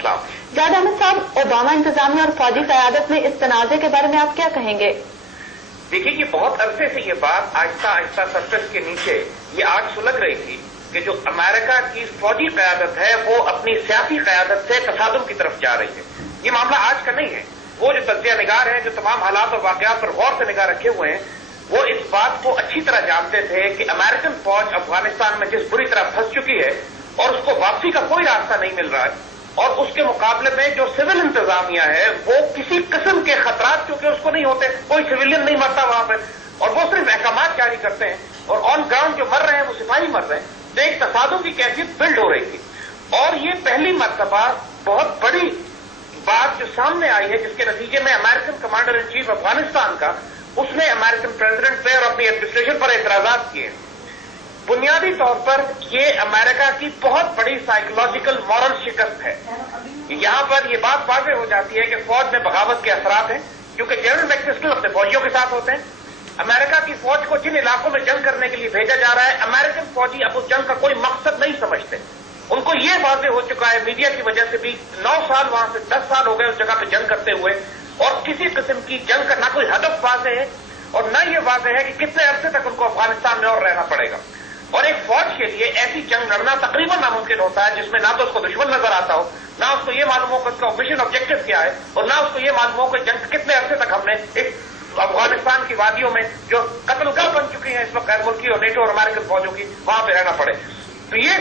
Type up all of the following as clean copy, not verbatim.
अस्सलाम। जावेद अहमद साहब, ओबामा इंतजामिया और फौजी क़यादत में इस तनाज़े के बारे में आप क्या कहेंगे? देखिए कि बहुत अरसे से ये बात आहिस्ता आहिस्ता सरफेस के नीचे ये आग सुलग रही थी कि जो अमेरिका की फौजी क़यादत है वो अपनी सियासी क़यादत से तसादुम की तरफ जा रही है। ये मामला आज का नहीं है। वो जो तज्ज़िया निगार है, जो तमाम हालात और वाक़यात पर गौर से निगाह रखे हुए हैं, वो इस बात को अच्छी तरह जानते थे कि अमेरिकन फौज अफगानिस्तान में जिस बुरी तरह फंस चुकी है और उसको वापसी का कोई रास्ता नहीं मिल रहा है, और उसके मुकाबले में जो सिविल इंतजामिया है वो किसी किस्म के खतरात क्योंकि उसको नहीं होते, कोई सिविलियन नहीं मरता वहां पर, और वो सिर्फ अहकामात जारी करते हैं और ऑन ग्राउंड जो मर रहे हैं वो सिपाही मर रहे हैं। तो एक तसादुम की कैफियत बिल्ड हो रही थी, और ये पहली मर्तबा बहुत बड़ी बात जो सामने आई है जिसके नतीजे में American commander in chief Afghanistan का उसने अमेरिकन प्रेसिडेंट पे और अपनी एडमिनिस्ट्रेशन पर एतराजात किए। बुनियादी तौर पर ये अमेरिका की बहुत बड़ी साइकोलॉजिकल मॉरल शिकस्त है। यहां पर यह बात वाज़ेह हो जाती है कि फौज में बगावत के असरात हैं, क्योंकि जनरल मैकक्रिस्टल अपने फौजियों के साथ होते हैं। अमेरिका की फौज को जिन इलाकों में जंग करने के लिए भेजा जा रहा है, अमेरिकन फौजी अब उस जंग का कोई मकसद नहीं समझते। उनको ये वाज़ेह हो चुका है मीडिया की वजह से भी, 9 साल वहां से 10 साल हो गए उस जगह पे जंग करते हुए, और किसी किस्म की जंग का ना कोई हदफ वाज़ेह है और न ये वाज़ेह है कि कितने अरसे तक उनको अफगानिस्तान में और रहना पड़ेगा। और एक फौज के लिए ऐसी जंग लड़ना तकरीबन नामुमकिन होता है जिसमें ना तो उसको दुश्मन नजर आता हो, ना उसको ये मालूम हो कि उसका मिशन ऑब्जेक्टिव क्या है, और ना उसको ये मालूम हो कि जंग कितने अरसे तक हमने एक अफगानिस्तान की वादियों में जो कत्लगाह बन चुकी है इस वक्त गैर मुल्की और नेटो और अमेरिकन फौजों की, वहां पर रहना पड़े। तो ये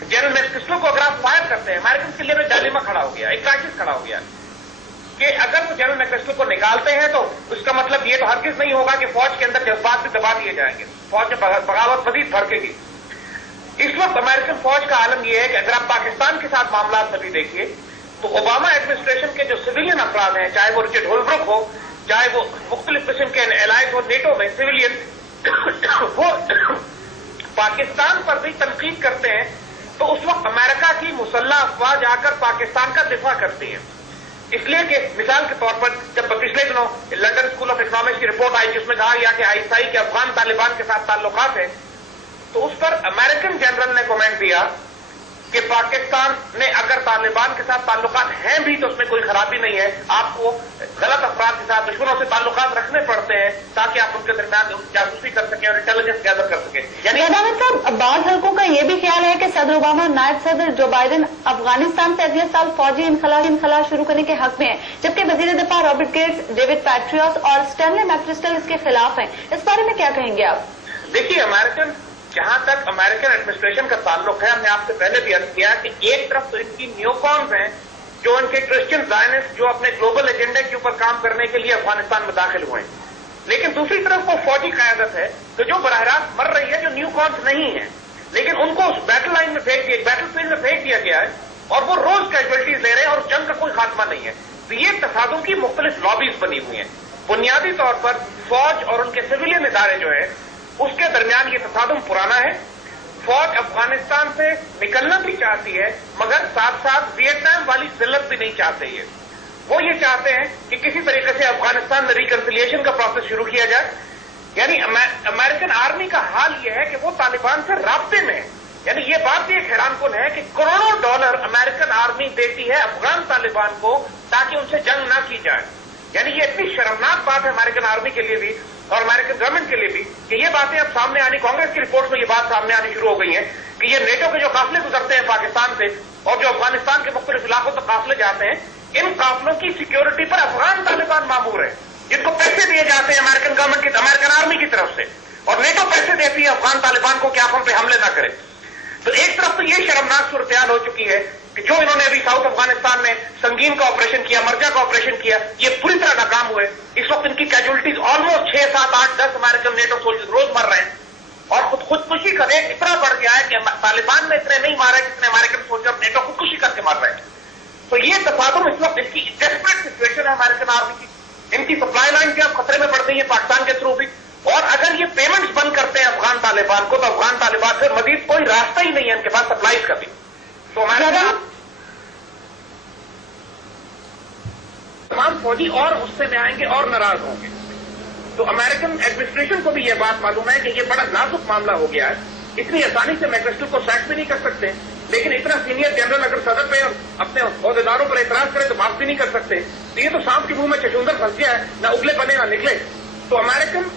जनरल मैकक्रिस्टल को अगर आप फायर करते हैं, अमेरिकन के लिए में डायलेमा खड़ा हो गया, एक क्राइसिस खड़ा हो गया कि अगर वो जनरल मैकक्रिस्टल को निकालते हैं तो उसका मतलब ये तो हरगिज नहीं होगा कि फौज के अंदर जज्बात भी दबा दिए जाएंगे, फौज में बगावत मजीद भड़केगी। इस वक्त अमेरिकन फौज का आलम यह है कि अगर आप पाकिस्तान के साथ मामला अभी देखिए तो ओबामा एडमिनिस्ट्रेशन के जो सिविलियन अफराद हैं, चाहे वो रिचर्ड होलब्रुक हो, चाहे वो मुख्तलिफ किस्म के एलाइज हो नेटो में सिविलियन, वो पाकिस्तान पर भी तनकीद करते हैं। तो उस वक्त अमेरिका की मुसल्लह अफवाज आकर पाकिस्तान का दिफा करती है, इसलिए कि मिसाल के तौर पर जब पिछले दिनों लंदन स्कूल ऑफ इकोनॉमिक्स की रिपोर्ट आई जिसमें कहा गया कि आईएसआई के अफगान तालिबान के साथ ताल्लुकात हैं, तो उस पर अमेरिकन जनरल ने कमेंट दिया कि पाकिस्तान ने अगर तालिबान के साथ ताल्लुकात हैं भी तो उसमें कोई खराबी नहीं है, आपको गलत अफराद के साथ दुश्मनों से ताल्लुकात रखने पड़ते हैं ताकि आप उनके दरमियान जासूसी कर सकें और इंटेलिजेंस गैदर कर सकें। यानी साहब, बाद हल्कों का यह भी ख्याल है कि सदर ओबामा और नायब सदर जो बाइडेन अफगानिस्तान से अगले साल फौजी इनखला शुरू करने के हक में है, जबकि वजीर दिफा रॉबर्ट गेट्स, डेविड पैट्रियस और स्टैनली मैकक्रिस्टल इसके खिलाफ हैं। इस बारे में क्या कहेंगे आप? देखिए, जहां तक अमेरिकन एडमिनिस्ट्रेशन का ताल्लुक है, हमने आपसे पहले भी अर्ज किया कि एक तरफ तो इनकी न्यूकॉन्स हैं जो उनके क्रिश्चियन जायनिस्ट जो अपने ग्लोबल एजेंडे के ऊपर काम करने के लिए अफगानिस्तान में दाखिल हुए हैं, लेकिन दूसरी तरफ वो फौजी क़यादत है तो जो बराह रास्त मर रही है, जो न्यूकॉन्स नहीं है, लेकिन उनको उस बैटल लाइन में फेंक दिया, बैटल फील्ड में फेंक दिया गया है और वो रोज कैजुअल्टीज ले रहे हैं और उस जंग का कोई खात्मा नहीं है। तो ये तसादुम की मुख्तलिफ लॉबीज बनी हुई हैं। बुनियादी तौर पर फौज और उनके सिविलियन इदारे जो है उसके दरमियान ये तसादुम पुराना है। फौज अफगानिस्तान से निकलना भी चाहती है मगर साथ साथ वियतनाम वाली जिल्लत भी नहीं चाहते। वो ये चाहते हैं कि किसी तरीके से अफगानिस्तान में रिकंसिलिएशन का प्रोसेस शुरू किया जाए। यानी अमेरिकन आर्मी का हाल यह है कि वो तालिबान से राब्ते में है। यानी ये बात भी एक हैरानकुन है कि करोड़ों डॉलर अमेरिकन आर्मी देती है अफगान तालिबान को ताकि उनसे जंग ना की जाए। यानी ये इतनी शर्मनाक बात है अमेरिकन आर्मी के लिए भी और अमेरिकन गवर्नमेंट के लिए भी कि ये बातें अब सामने आनी, कांग्रेस की रिपोर्ट में ये बात सामने आनी शुरू हो गई है कि ये नेटो के जो काफिले गुजरते हैं पाकिस्तान से और जो अफगानिस्तान के मुख्तलिफ इलाकों तक काफिले जाते हैं, इन काफिलों की सिक्योरिटी पर अफगान तालिबान मामूर है, जिनको पैसे दिए जाते हैं अमेरिकन गवर्नमेंट की, अमेरिकन आर्मी की तरफ से, और नेटो पैसे देती है अफगान तालिबान को कि आप हम पे हमले ना करें। तो एक तरफ तो ये शर्मनाक सूरत हो चुकी है कि जो इन्होंने अभी साउथ अफगानिस्तान में संगीन का ऑपरेशन किया, मर्जा का ऑपरेशन किया, ये पूरी तरह नाकाम हुए। इस वक्त इनकी casualties almost 6, 7, 8, 10 American NATO soldiers रोज मर रहे हैं और खुदकुशी का रेट इतना बढ़ गया है कि तालिबान ने इतने नहीं मारे जितने अमेरिकन सोल्जर नेटो खुदकुशी करके मार रहे हैं। तो ये तफादुम इस वक्त इसकी डेस्परेट सिचुएशन है अमेरिकन आर्मी की। इनकी सप्लाई लाइन भी अब खतरे में पड़ गई है पाकिस्तान के थ्रू भी, और अगर ये पेमेंट्स बंद करते हैं अफगान तालिबान को तो अफगान तालिबान से मजीद कोई रास्ता ही नहीं है इनके पास सप्लाईज का भी। तो तमाम फौजी और गुस्से में आएंगे और नाराज होंगे। तो अमेरिकन एडमिनिस्ट्रेशन को भी यह बात मालूम है कि यह बड़ा नाजुक मामला हो गया है, इतनी आसानी से मैकक्रिस्टल को सैक भी नहीं कर सकते। لیکن اتنا سینئر جنرل اگر صدر پہ اپنے عہدیداروں پر اعتراض کرے تو معاف بھی نہیں کر سکتے. تو یہ تو سانپ کے منہ میں چشندر پھنس گیا ہے, نہ اگلے بنے نہ نکلے. تو امریکن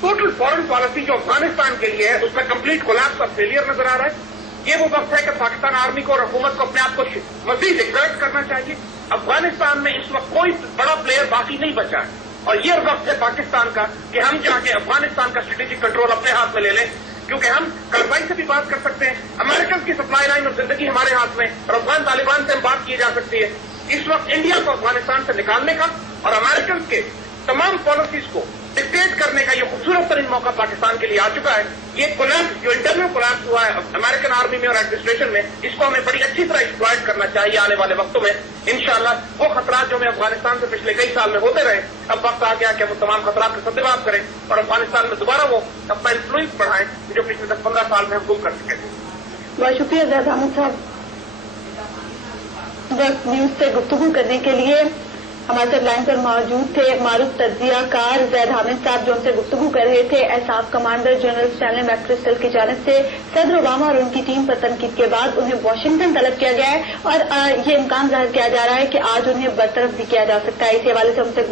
ٹوٹل فارن پالیسی جو افغانستان کے لیے ہے اس میں کمپلیٹ کولیپس اور فیلئر نظر آ رہا ہے. یہ وہ وقت ہے کہ پاکستان آرمی کو اور حکومت کو اپنے آپ کو مزید ایکسرٹ کرنا چاہیے. افغانستان میں اس وقت کوئی بڑا پلیئر باقی نہیں بچا ہے, اور یہ وقت ہے پاکستان کا کہ ہم جا کے افغانستان کا اسٹریٹجک کنٹرول اپنے ہاتھ میں لے لیں, کیونکہ ہم کارروائی سے بھی بات کر سکتے ہیں. امریکن کی سپلائی لائن اور زندگی ہمارے ہاتھ میں, اور افغان طالبان سے ہم بات کی جا سکتی ہے. اس وقت انڈیا کو افغانستان سے نکالنے کا اور امریکن کے تمام پالیسیز کو ڈکٹیٹ کرنے کا یہ خوبصورت ترین موقع پاکستان کے لیے آ چکا ہے. یہ کولیپس جو انٹرنل کولیپس ہوا ہے امریکن آرمی میں اور ایڈمنسٹریشن میں, اس کو ہمیں بڑی اچھی طرح ایکسپلائٹ کرنا چاہیے آنے والے وقتوں میں. انشاءاللہ وہ خطرات جو ہمیں افغانستان سے پچھلے کئی سال میں ہوتے رہے, اب وقت آ گیا کہ ہم تمام خطرات کا سدباب کریں اور افغانستان میں دوبارہ وہ اپنا انفلوئنس بڑھائیں جو پچھلے 10-15 سال میں حکومت کر چکے تھے. بہت شکریہ زید احمد صاحب. وقت نیوز سے گفتگو کرنے کے لیے ہمارے ساتھ لائن پر موجود تھے معروف تجزیہ کار زید حامد صاحب, جو ہم سے گفتگو کر رہے تھے. ایساف کمانڈر جنرل اسٹینلی میکرسٹل کی جانب سے صدر اوباما اور ان کی ٹیم پر تنقید کے بعد انہیں واشنگٹن طلب کیا گیا ہے, اور یہ امکان ظاہر کیا جا رہا ہے کہ آج انہیں برطرف بھی کیا جا سکتا ہے. اسی حوالے سے ہم سے